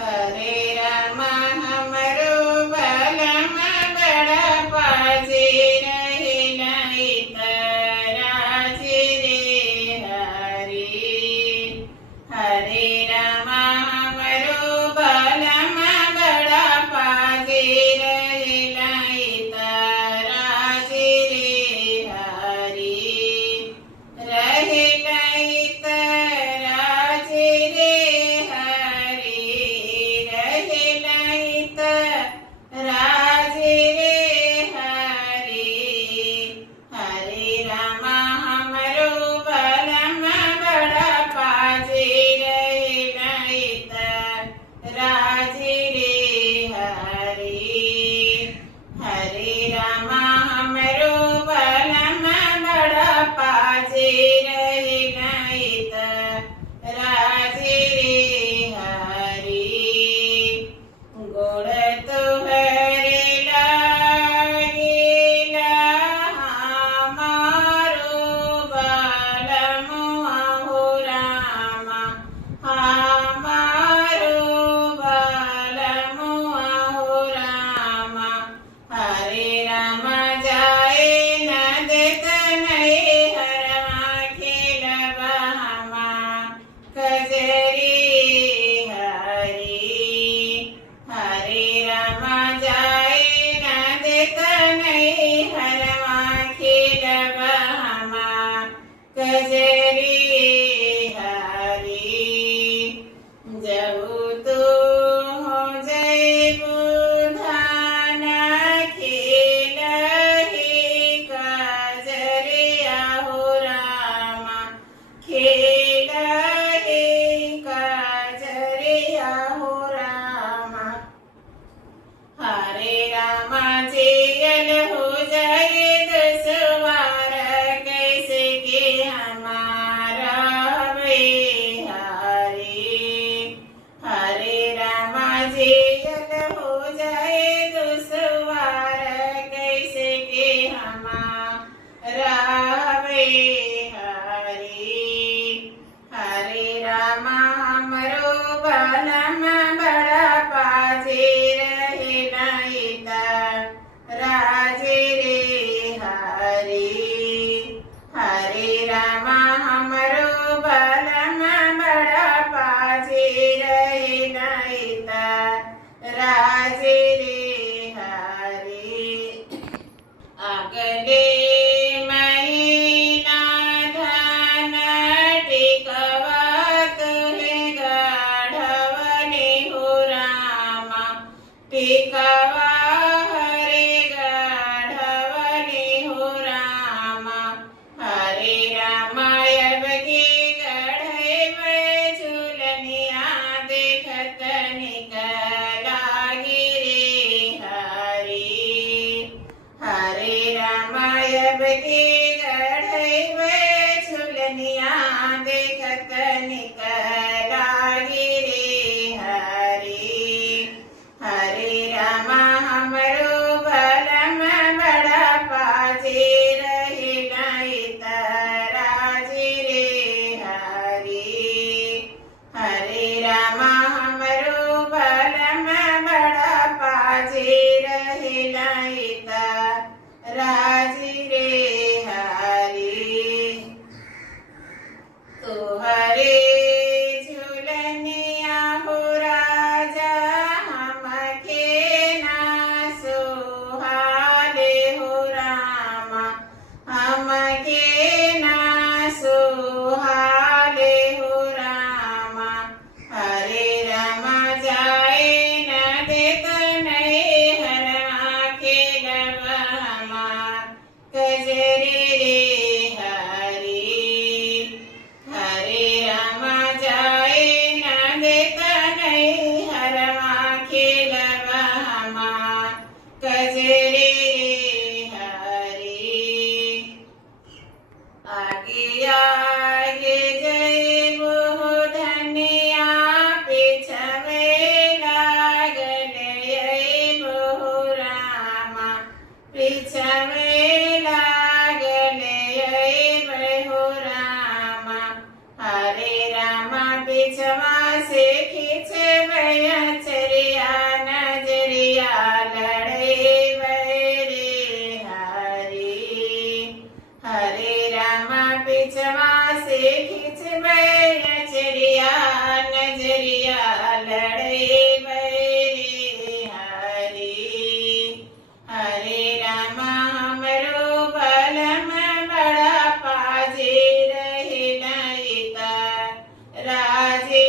हरे राम हमरो बलम बड़ा पाजे रहे नहीं तराजे रे हरे। हरे राम हमरो बलम बड़ा पाजे रहे नहीं तराजे रे हरे। रहे नहीं तराजे रे हरे। रहे नहीं तराजे रे हरे। हरे राम हमरो बलम बड़ा पाजे रहे नहीं तराजे रे हरे। हरे राम हमरो बलम बड़ा पाजे रहे नहीं तराजे रे हरे। गोड़ तोहरे लागेला हमारो बलम हो रामा। हमारो बलम हो रामा। हरे राम जाए न देत नहीं हरमा खेलब हमा कजरी हरे। हरे राम जाए न देत नहीं हरमा खेलब हमा कजरी हरे। जबू तो हो जैबू धान खेलहि कजरिया हो रामा। खेलहि कजरिया हो रामा। हरे राम जेल हो जाए दुश्वार कैसे के हमारा वे हरे। हरे राम जेल हो जाए दुश्वार कैसे के हमारा वे हरे। हरे राम हमरो बलम बड़ा पाजे रहे नहीं तराजे रे हरे। हरे राम हमरो बलम बड़ा पाजे रहे नहीं तराजे रे हरे। अगले महीना धन टिकवा तुहे गढ़वने हो रामा। टिकवा हरे गढ़वने हो रामा। हरे राम अब के गढ़े झूलनिया देखत निकला गिरे हरे। हरे राम अब के गढ़े झूलनिया देखत निकला गिरे हरे। हरे राम हमरो बलम बड़ा पाजे रहे नहीं तराजे रे हरे। हरे राम हमरो बलम बड़ा पाजे रहे नहीं तराजे रे हरे। तोहरे झूलनिया हो राजा हमके ना सोहाले हो रामा। हमके ना सोहाले हो रामा। हरे राम जाए न देत नहीं हरमा खेलब हमा कजरी रे हरे। हरे राम जाए न देत नहीं हरमा खेलब हमा कजरी रे हरे। आगे आगे जैबो धनिया पिछवे लागल अइबो रामा। पिछवे लागल अइबो रामा। हरे राम पिछवा से खींचवे આજે